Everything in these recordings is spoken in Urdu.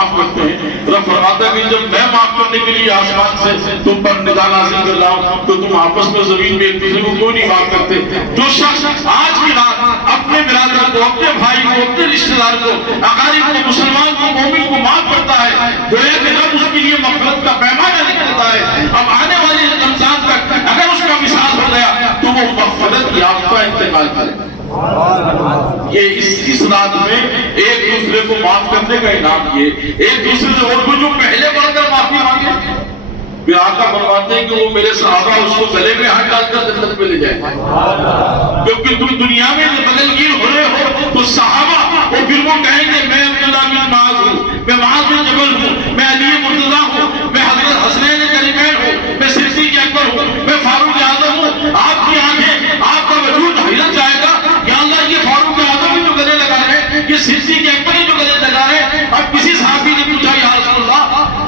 معاف کرتے ہیں۔ رب فرماتا ہے کہ جب میں معاف کرنے کے لیے آسمان سے تم پر ندا نازل کر رہا ہوں تو تم آپس میں زمین میں ایک دوسرے کو کیوں نہیں معاف کرتے؟ جو شخص آج کی رات اپنے برادر کو، اپنے بھائی کو، اپنے رشتہ دار کو، اقارب کو، مسلمان کو، مومن کو معاف کرتا ہے، گویا کہ رب اس کے لیے مغفرت کا پیمانہ نکلتا ہے۔ اب آنے والے رمضان تک اگر اس کا مثال ہو گیا تو وہ مغفرت یافتہ انتقال کرے گا۔ یہ اس رات میں ایک دوسرے کو معاف کرنے کا انعام، یہ ایک دوسرے سے، اور جو پہلے بڑھ کر معافی مانگے، پھر آقا فرماتے ہیں کہ وہ میرے صحابہ اس کو گلے میں ہاتھ ڈال کر جنت میں لے جائیں۔ کیونکہ تم دنیا میں بدلگیر ہو رہے ہو تو صحابہ وہ پھر وہ کہیں گے میں عبداللہ بن معاذ ہوں، میں معاذ بن جبل ہوں، میں علی مرتضیٰ ہوں، میں حضرت حسنین کریمین ہوں، میں صدیق اکبر ہوں، میں فاروق اعظم ہوں۔ آپ کی آنکھیں، آپ کا وجود حیرت جائے گا، یا اللہ یہ فاروق اعظم ہی جو گلے لگا رہے ہیں، یہ صدیق اکبر ہی جو گلے لگا رہے ہیں۔ اب کسی صحابی نے پوچھا یا رسول اللہ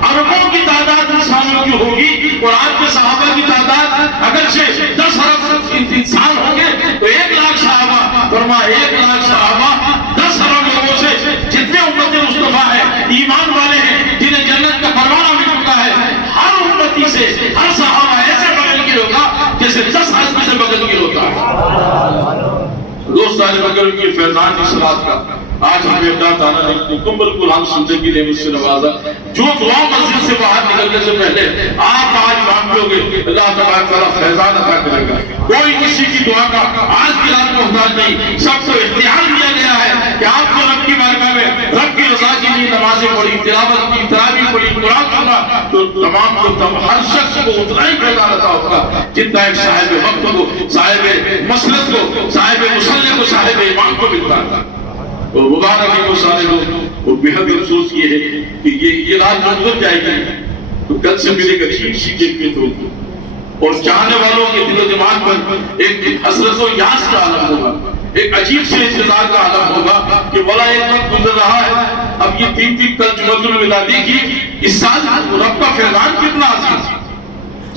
اربوں کی تعداد انسانوں کی ہوگی اور آپ کے صحابہ کی تعداد اگرچہ 10 ارب انسان ہوں گے تو 1 لاکھ صحابہ، فرما 1 لاکھ صحابہ 10 ارب لوگوں سے جتنے امت مصطفیٰ ہیں، ایمان والے ہیں، جنہیں جنت کا پروانہ مل چکا ہے، ہر امتی سے ہر صحابہ ایسے بغل کی ہوگا جیسے 10 آدمی سے بغل کی ہوتا ہے۔ دوستان مگر کی فیضان اس رات کا آج ہمیں اللہ تعالیٰ نے مکمل قرآن سننے کی نعمت سے نوازا۔ جو دعا مسجد سے باہر نکلنے سے پہلے آپ آج مانگو گے اللہ تعالیٰ فیضان عطا کرے گا۔ کوئی کسی کی دعا کا آج کی رات محتاج نہیں، سب کو اختیار دیا گیا ہے کہ آپ کو رب کی بارگاہ میں رب کی رضا کے لیے نمازیں پڑھی، تلاوت کی، تراویح پڑھی، قرآن سنا تو تمام کو ہر شخص کو اتنا ہی فیضان عطا ہوگا جتنا ایک صاحب وقت کو، صاحب مسلک کو، صاحب مصلی کو، صاحب ایمان کو ملتا ہے۔ اور مبارک ہے وہ سارے لوگ، اور بہت افسوس یہ ہے کہ یہ رات جو گزر جائے گی تو کل سے میرے ایک عجیب سی کیفیت ہوگی اور چاہنے والوں کے دل و دماغ پر ایک حسرت و یاس کا عالم ہوگا، ایک عجیب سے انتظار کا عالم ہوگا کہ بڑا ایک وقت گزر رہا ہے۔ اب یہ 3 کل جمعۃ الوداع کی اس سال رب کا فیضان کتنا عظیم،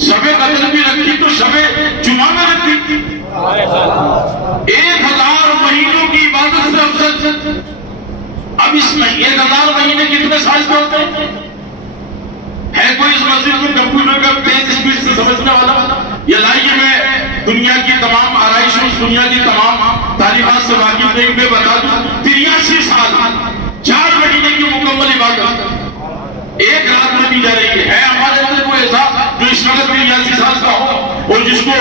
شب قدر بھی رکھی تو شب جمعہ میں رکھی، 1000 مہینوں کی عبادت سے افضل۔ اب اس میں 1000 مہینے کتنے سال کے ہوتے ہیں؟ ہے کوئی اس مسجد میں کمپیوٹر کا تیز اسپیڈ سے سمجھنے والا؟ یہ لائیے میں دنیا کی تمام آرائشوں، دنیا کی تمام تعلیمات سے واقف نہیں، میں بتا دوں 83 سال 4 مہینے کی مکمل عبادت ایک رات میں دی جا رہی ہے۔ ہمارے اندر کوئی ایسا جو اس وقت 83 سال کا ہو اور جس کو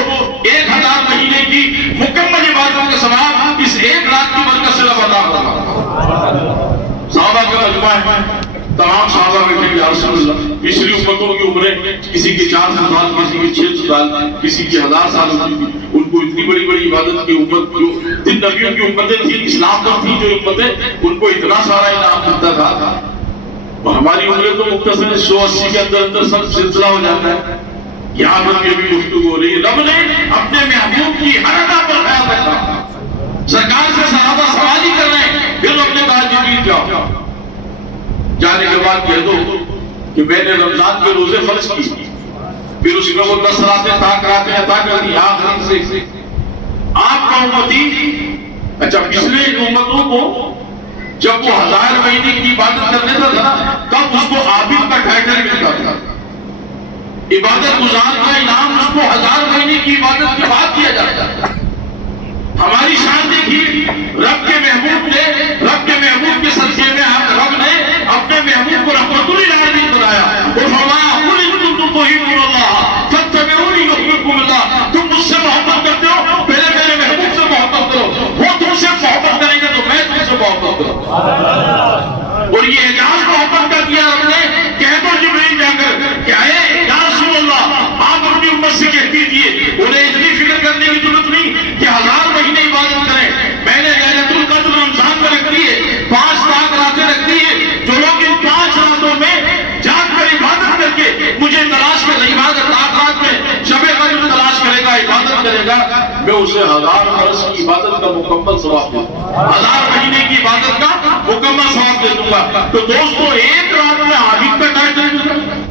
1000 مہینے کی مکمل عبادت کا ثواب اس ایک رات کی برکت سے عطا ہوگا؟ صحابہ کا مجموعہ ہے، تمام صحابہ بیٹھے یا رسول اللہ، پچھلی امتوں کی عمریں کسی کی 400 سال، کسی کی 600 سال، کسی کی 1000 سال ہوتی تھی، ان کو اتنی بڑی بڑی عبادت کی امت جو جن نبیوں کی امتیں تھیں، اسلام پر تھیں جو امتیں، ان کو اتنا سارا انعام ملتا تھا۔ اور ہماری عمریں تو مختصر 180 کے اندر سب سلسلہ ہو جاتا ہے۔ یہاں پر بھی گفتگو ہو رہی ہے، رب نے اپنے محبوب کی ہر ادا پر خیال رکھا۔ سرکار سے صحابہ سوال ہی کر رہے ہیں، پھر اپنے بعد جبریل جاؤ، جانے کے بعد کہہ دو کہ میں نے رمضان کے روزے فرض کی، پھر اس میں وہ 10 راتیں طاق راتیں عطا کر دی آخری سے۔ آپ کا امتی، اچھا پچھلے امتوں کو جب وہ 1000 مہینے کی عبادت کر لیتا تھا تب اس کو عابد کا ٹائٹل ملتا تھا، عبادت گزار کا انعام اس کو 1000 مہینے کی عبادت کے بعد دیا جاتا ہے۔ ہماری شان دیکھیے، رب کے محبوب نے، رب کے محبوب کے صدقے میں رب نے اپنے محبوب کو رحمت للعالمین بنایا اور فرمایا قل ان کنتم تحبون اللہ فاتبعونی یحببکم اللہ۔ تم مجھ سے محبت کرتے ہو، پہلے میرے محبوب سے محبت کرو، وہ تم سے محبت کریں گے تو میں تم سے محبت کروں۔ اور یہ اعجاز محبت کا کیا رب نے، کہہ دو جبریل جا کر کہ اے یا رسول اللہ آپ اپنی امت سے کہہ دیجیے انہیں اتنی فکر کرنے کی ضرورت نہیں کہ 1000 مہینے عبادت کریں، میں نے لیلۃ القدر رمضان میں رکھ دی ہے، 5 طاق راتیں رکھ دی ہے۔ جو لوگ ان 5 راتوں میں جاگ کر عبادت کر کے مجھے تلاش کر عبادت، طاق رات میں شب قدر تلاش کرے گا، عبادت کرے گا، میں اسے 1000 برس کی عبادت کا مکمل ثواب دوں گا، 1000 مہینے کی عبادت کا مکمل ثواب دے دوں گا۔ تو دوستو ایک رات میں عابد کا ٹائٹل مل رہا ہے،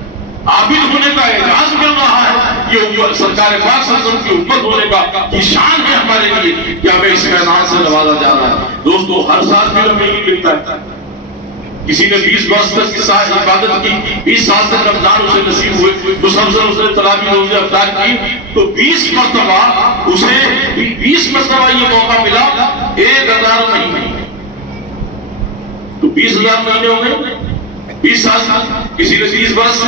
عابد ہونے کا اعزاز مل رہا ہے، یہ امت سرکار پاک صلی اللہ علیہ وسلم کی امت ہونے کا کی شان ہے ہمارے لیے کہ ہمیں اس فیضان سے نوازا جا رہا ہے۔ دوستو ہر سال پھر ہمیں یہ ملتا ہے، کسی نے 20 برس تک عبادت کی، 20 سال تک رمضان اسے نصیب ہوئے، مسلسل اس نے تراویح روزے افطار کی، تو 20 مرتبہ اسے 20 مرتبہ یہ موقع ملا 1000 مہینے، تو 20,000 مہینے ہو گئے 20 سال، کسی نے 30 برس،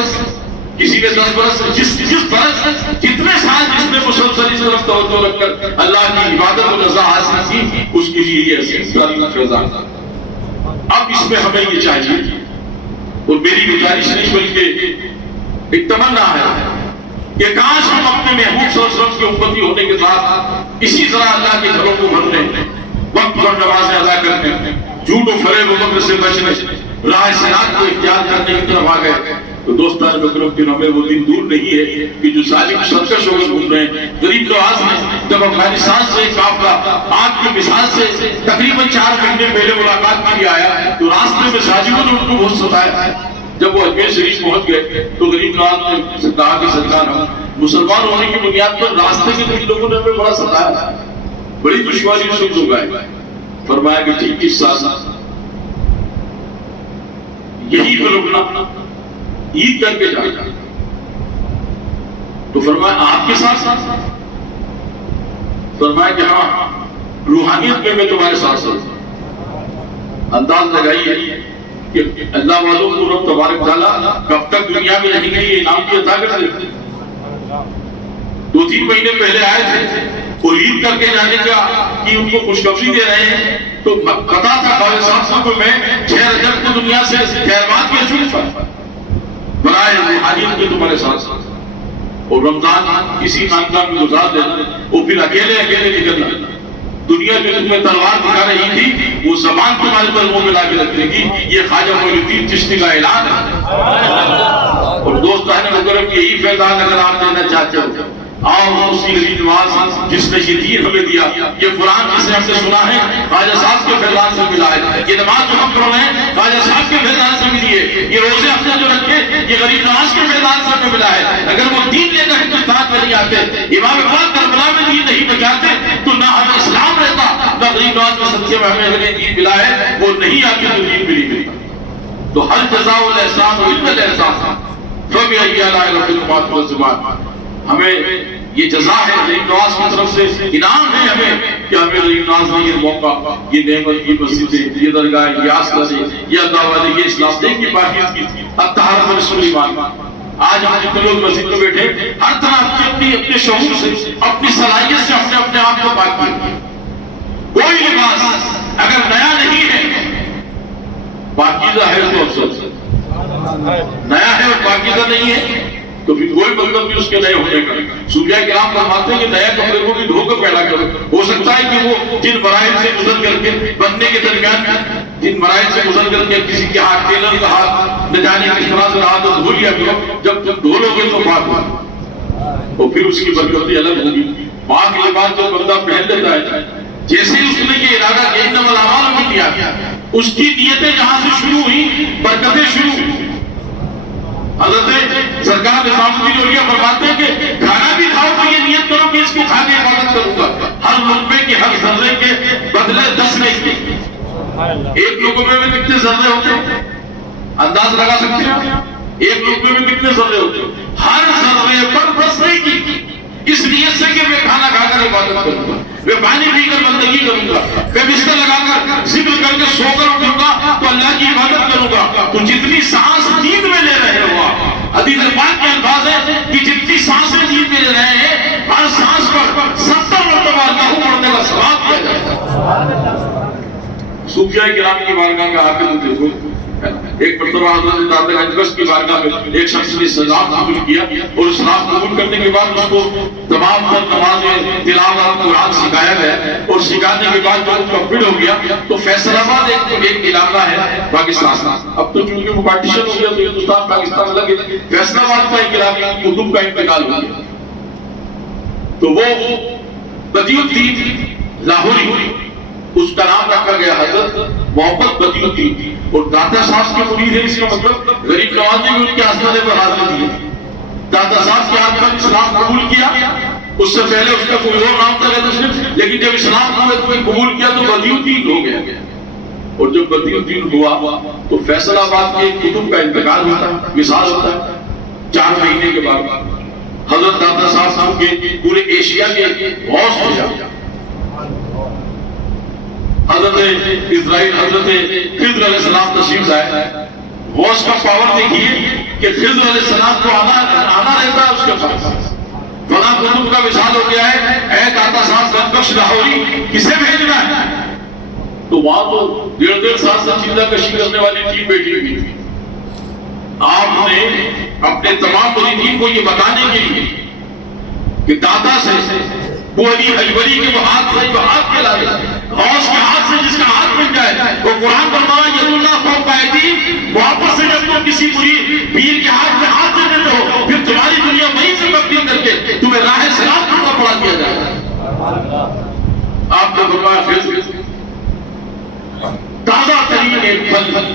کسی نے 10 برس، جس برس جتنے سال جس نے مسلسل اس طرف توجہ رکھ کر اللہ کی عبادت و رضا حاصل کی، اس کے لیے یہ ایسی فیضان. اب اس میں ہمیں یہ چاہیے، اور میری گزارش نہیں بلکہ ایک تمنا ہے کہ کاش ہم اپنے محبوب صلی اللہ علیہ وسلم کے امتی ہونے کے ساتھ اسی طرح اللہ کے گھروں کو بھرنے، وقت پر نمازیں ادا کرنے، جھوٹ و فریب و مکر سے بچنے، راہ صراط کو اختیار کرنے کی طرف آ گئے. تو دوستان مکرم کے ہمیں وہ دن دور نہیں ہے کہ جو ظالم سرکش ہو کر گھوم رہے ہیں. غریب نواز نے جب افغانستان سے قافلہ آگ کی مثال سے تقریباً 4 مہینے پہلے ملاقات کے لیے آیا، تو راستے میں ساجدوں نے ان کو بہت ستایا. جب وہ اجمیر شریف پہنچ گئے تو غریب نواز نے کہا کہ سرکار ہم مسلمان ہونے کی بنیاد پر راستے کے کچھ لوگوں نے ہمیں بڑا ستایا، بڑی دشواری سے ہو گئے. فرمایا کہ ٹھیک اس سال یہی پہ رکنا، عید کر کے جانا. تو فرمایا آپ کے ساتھ ساتھ؟ فرمایا کہ ہاں روحانیت میں تمہارے ساتھ ساتھ. انداز لگائیے کہ اللہ والوں کو رب تبارک تعالیٰ کب تک دنیا میں رہیں گے یہ انعام کی عطا کر دیتے. 2-3 مہینے پہلے آئے تھے اور عید کر کے جانے کا کہ ان کو خوشخبری دے رہے ہیں، تو پتا تھا خواجہ صاحب کو میں 6 رجب کو دنیا سے خیرات کے شروع پر برائے روحانیت کے تمہارے ساتھ ساتھ. اور رمضان کسی خاندان میں گزار دینا، اور پھر اکیلے نکلنا. دنیا جو تمہیں تلوار دکھا رہی تھی وہ زبان تمہارے پر منہ ملا کے رکھنے کی، یہ خواجہ معین الدین چشتی کا اعلان ہے. اور دوستان مکرم یہی فیضان اگر آپ دینا چاہتے ہو، آؤ اسی غریب نواز جس نے یہ دین ہمیں دیا، یہ قرآن جسے ہم نے سنا ہے خواجہ صاحب کے فیضان سے ملا ہے، یہ نماز جو ہم پڑھ رہے ہیں خواجہ صاحب کے فیضان سے ملی ہے، یہ روزے ہم نے جو رکھے یہ غریب نواز کے فیضان سے ہمیں ملا ہے. اگر وہ دین لے کر ہندوستان میں نہیں آتے، امام پاک کربلا میں دین نہیں بچاتے، تو نہ ہمیں اسلام رہتا، نہ غریب نواز کے صدقے میں ہمیں اگر دین ملا ہے. وہ نہیں آتی تو دین بھی نہیں ملتا. تو ہر جزاء الاحسان و الا الاحسان فبأي آلاء ربكما تكذبان. ہمیں یہ جزا ہے غریب نواز کی طرف سے، انعام ہے ہمیں کہ ہمیں غریب نواز نے یہ موقع، یہ نعمت، یہ مسجدیں، یہ درگاہ، یہ آسلحے، یہ اللہ والے، یہ اسلام دین کی پاکیزگی کی الطہارۃ من سلیمان. آج ہم جتنے لوگ مسجد میں بیٹھے ہر طرح اپنے شعور سے، اپنی صلاحیت سے اپنے آپ کو پاک کیا. کوئی لباس اگر نیا نہیں ہے، پاکیزہ ہے تو افضل، نیا ہے اور پاکیزہ نہیں ہے تو پھر کوئی مطلب بھی اس کے نئے ہونے کا. صوفیاء کرام فرماتے ہیں کہ نئے کپڑے کو بھی دھو کر پہنا کرو. ہو سکتا ہے کہ وہ جن مراحل سے گزر کر کے بننے کے درمیان، جن مراحل سے گزر کر کے کسی کے ہاتھ ٹیلر کا ہاتھ نہ جانے کس طرح سے رہا تو دھو لیا کرو. جب تم دھو لو گے تو پاک ہو، اور پھر اس کی برکتیں الگ ہوگی. پاک لباس جو بندہ پہن لیتا ہے، جیسے اس نے یہ ارادہ کیا انما الاعمال بالنیات، اس کی نیتیں جہاں سے شروع ہوئی برکتیں شروع ہوئی. حضرت سرکار نظام الدین اولیاء فرماتے ہیں کہ کھانا بھی کھاؤ تو یہ نیت کرو کہ اس کی کھا کے عبادت کروں گا. ہر لقمے کے ہر ذرے کے بدلے 10 نیکی. ایک لقمے میں کتنے ذرے ہوتے ہیں انداز لگا سکتے ہیں؟ ایک لقمے میں کتنے ذرے ہوتے ہیں؟ ہر ذرے پر 10 نیکی. اس نیت سے کہ میں کھانا کھا کر عبادت کروں گا، میں پانی پی کر بندگی کروں گا، میں بستر لگا کر ذکر کر کے سو کر اٹھوں گا تو اللہ کی عبادت کروں گا. تو جتنی سانس نیند میں لے رہے ہو آپ، حدیث پاک کے الفاظ ہیں کہ جتنی سانسیں نیند میں لے رہے ہیں، ہر سانس پر 70 مرتبہ اللہ پڑھنے کا ثواب دیا جاتا ہے. صوفیاء کرام کی بارگاہ میں آ کے دیکھو، ایک مرتبہ حضرت داتا گنج بخش کی بارگاہ میں ایک شخص نے اسلام قبول کیا، اور اسلام قبول کرنے کے بعد اس کو تمام تر نمازیں، تلاوت، قرآن سکھایا گیا، اور سکھانے کے بعد جب کمپلیٹ ہو گیا تو فیصل آباد ایک علاقہ ہے پاکستان. اب تو چونکہ وہ پارٹیشن ہو گیا تو ہندوستان پاکستان الگ ہے، فیصل آباد کا ایک علاقہ اردو کا انتقال ہو گیا. تو وہ بدیع الدین لاہوری، اس کا نام رکھا گیا حضرت محمد بدیع الدین. اور داتا صاحب کے مرید ہے، اس کا مطلب غریب نواز نے بھی ان کے آسمانے پر حاضر دیے. داتا صاحب کے ہاتھ پر اسلام قبول کیا. اس سے پہلے اس کا کوئی اور نام تھا لیکن جب اسلام قبول کیا تو بدیع الدین ہو گیا. اور جب بدی الدین ہوا تو فیصل آباد کے کتب کا انتقال ہوتا ہے، وصال ہوتا ہے 4 مہینے کے بعد۔ حضرت داتا صاحب کے پورے ایشیا کے غوث ہو جاتے، حضرت اسرائیل حضرت خضر علیہ السلام تشریف لائے۔ غوث کا پاور دیکھیے کہ خضر علیہ السلام کو آنا رہتا ہے اس کے پاس، فلاں کتب کا وصال ہو گیا ہے، اے داتا صاحب گنبخش لاہوری کسے بھیجنا ہے؟ تو وہاں تو 1.5 سال سے چندہ کشی کرنے والی ٹیم بیٹھی ہوئی تھی۔ آپ نے اپنے تمام مریدین کو یہ بتانے کے لیے کہ داتا سے وہ علی حجوری کے وہ ہاتھ کھلا دے، غوث کے ہاتھ سے جس کا ہاتھ بن جائے وہ قرآن فرمایا ید اللہ فوق ایدیہم، واپس سے جب تم کسی پیر کے ہاتھ میں ہاتھ دے دیتے ہو پھر تمہاری دنیا وہیں سے تبدیل کر کے تمہیں راہ صراط پر پڑا دیا جائے۔ آپ نے فرمایا پھر تازہ ترین ایک پھل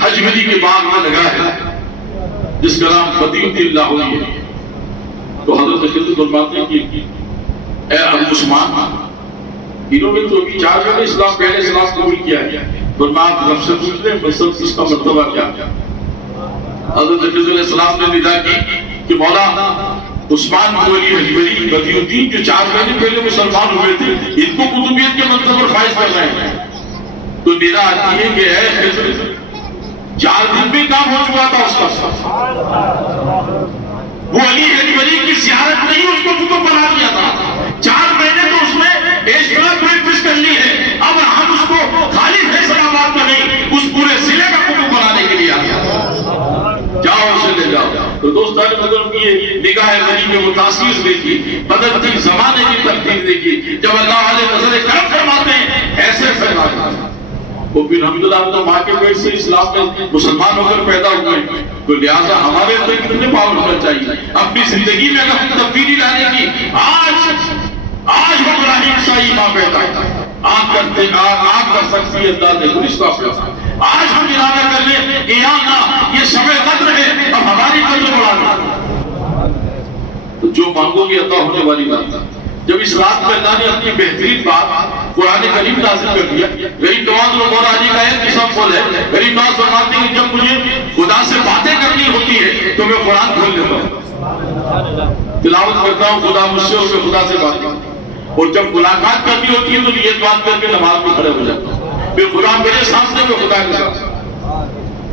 حجوری کے باغ میں لگا ہے جس کا نام بدی الدین لاہوری ہے۔ تو حضرت خضر فرماتے ہیں کہ اے ابو عثمان، انہوں نے تو ابھی 4 جگہ اسلام پہلے اسلام قبول کیا ہے، فرمایا آپ رب سے پوچھ لیں مطلب اس کا مرتبہ کیا؟ حضرت خضر علیہ السلام نے ندا کی کہ مولا عثمان بن علی حجوری بدی الدین جو 4 مہینے پہلے مسلمان ہوئے تھے ان کو قطبیت کے منصب پر فائز کر رہے ہیں۔ تو ندا آتی ہے کہ اے خضر 4 دن بھی کام ہو چکا تھا اس کا، وہ علی حجوری کی زیارت نہیں اس کو کتب بنا دیا تھا، 4 مہینے تو اس میں ایشیا پریکٹس کر لی ہے، اب ہم اس کو خالی فیصل آباد میں نہیں اس پورے ضلع کا کتب بنانے کے لیے آیا، جاؤ اسے لے جاؤ۔ تو دوستان مطلب کی نگاہ غنی میں وہ تاثیر دیکھی، بدلتی زمانے کی تبدیل دیکھی، جب اللہ علیہ نظر کرم فرماتے ہیں ایسے فرماتے ہیں۔ وہ پھر الحمدللہ ہم تو ماں کے پیٹ سے اسلام میں مسلمان ہو کر پیدا ہوئے ہیں، تو لہٰذا ہمارے اندر کتنے پاور ہونا چاہیے اپنی زندگی میں اگر ہم تبدیلی لانے کی۔ آج ہم ابراہیم شاہی ماں پیدا آگ کر سکتی ہے اللہ نے فرشتہ پیدا، آج ہم ارادہ کر لیں کہ یا اللہ یہ شب قدر ہے اب ہماری قدر بڑھانا، تو جو مانگو گے عطا ہونے والی بات ہے۔ جب اس رات میں اللہ نے اپنی بہترین بات قرآن کریم نازل کر دیا، غریب نواز مولا علی کا ایک قسم قول ہے، غریب نواز فرماتے ہیں جب مجھے خدا سے باتیں کرنی ہوتی ہے تو میں قرآن کھول لیتا ہوں، تلاوت کرتا ہوں خدا مجھ سے اور میں خدا سے بات کرتا ہوں، اور جب ملاقات کرنی ہوتی ہے تو نیت بات کر کے نماز میں کھڑے ہو جاتا ہوں، پھر خدا میرے سامنے میں خدا کے ساتھ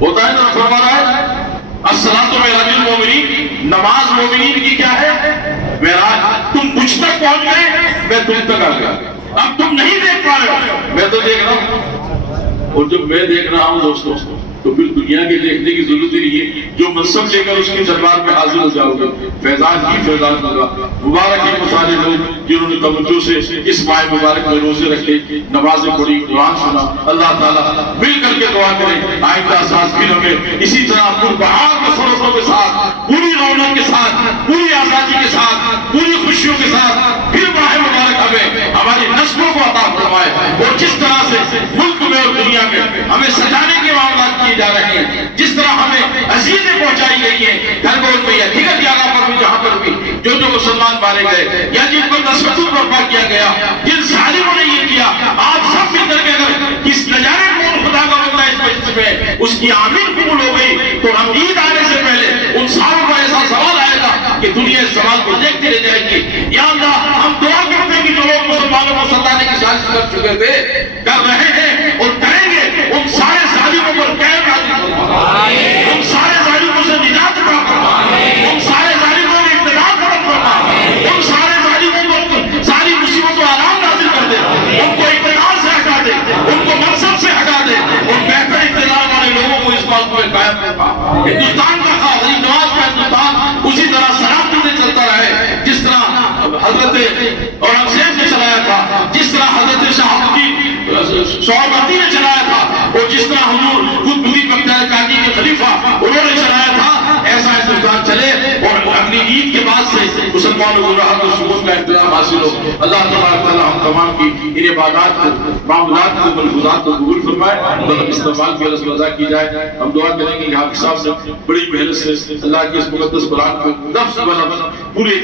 ہوتا ہے نا۔ فرما رہا ہے الصلاۃ معراج المومنین، نماز مومنین کی کیا ہے؟ معراج۔ تم مجھ تک پہنچ گئے میں تم تک آ گیا، اب تم نہیں دیکھ پا رہے ہو میں تو دیکھ رہا ہوں، اور جب میں دیکھ رہا ہوں دوستوں تو پھر دنیا کے دیکھنے کی ضرورت ہی نہیں ہے، جو منصب لے کر اس کی دربار میں حاضر ہو جاؤ گے فیضان ہی فیضان ہوگا۔ مبارک ہے وہ سارے لوگ جنہوں نے توجہ سے اس ماہ مبارک میں روزے رکھے، نمازیں پڑھی، قرآن سنا۔ اللہ تعالیٰ مل کر کے دعا کریں آئندہ سال پھر ہمیں اسی طرح پربہار مسرتوں کے ساتھ، پوری رونق کے ساتھ، پوری آزادی کے ساتھ، پوری خوشیوں کے ساتھ پھر ماہ مبارک ہمیں ہماری نسلوں کو عطا فرمائے، اور جس طرح سے ملک میں اور دنیا میں ہمیں سجانے کے معاملات کیے جا رہے ہیں، جس طرح ہمیں عزیزیں پہنچائی گئی ہیں گھر گھر میں یا دیگر جگہ پر بھی جہاں پر بھی جو مسلمان مارے گئے یا جن پر تشدد برپا کیا گیا، جن ظالموں نے یہ کیا، آپ سب مل کر کے اگر کس نظارے کون خدا کا بندہ اس مجلس میں اس کی آمین قبول ہو گئی تو ہم عید آنے سے پہلے ان ساروں کا ایسا سوال آئے گا کہ دنیا اس سوال کو دیکھتے رہ جائے گی۔ یا اللہ ہم دعا کرتے ہیں کہ جو لوگ مسلمانوں کو ستانے کی سازش کر چکے تھے، کر رہے ہیں اور کریں گے، ان سارے ظالموں پر قید نازل فرما، ان سارے ظالموں سے نجات عطا فرما، ان سارے ظالموں میں اقتدار ختم فرما، ان سارے ظالموں پر ساری مصیبتوں آرام نازل کر دے، ان کو اقتدار سے ہٹا دے، ان کو منصب سے ہٹا دے، اور بہتر اقتدار والے لوگوں کو اس بات میں قائم فرما۔ ہندوستان کا خاص غریب نواز کا ہندوستان اسی طرح سلامتی سے چلتا رہے جس طرح حضرت اورنگزیب نے چلایا تھا، جس طرح حضرت شہابتی نے چلایا تھا، اور جس طرح حضور خود بدین بختیار کاکی کے خلیفہ انہوں نے چلایا تھا، ایسا ہندوستان چلے اور اگلی عید کے بعد سے مسلمانوں کو راحت و سکون کا انتظام حاصل ہو۔ اللہ تبارک تعالیٰ ہم تمام کی ان عبادات کو، معاملات کو، ملفوظات کو قبول فرمائے اور استعمال کی رسم ادا کی جائے۔ ہم دعا کریں گے کہ حافظ صاحب نے بڑی محنت سے اللہ کی اس مقدس قرآن کو لفظ بلفظ پورے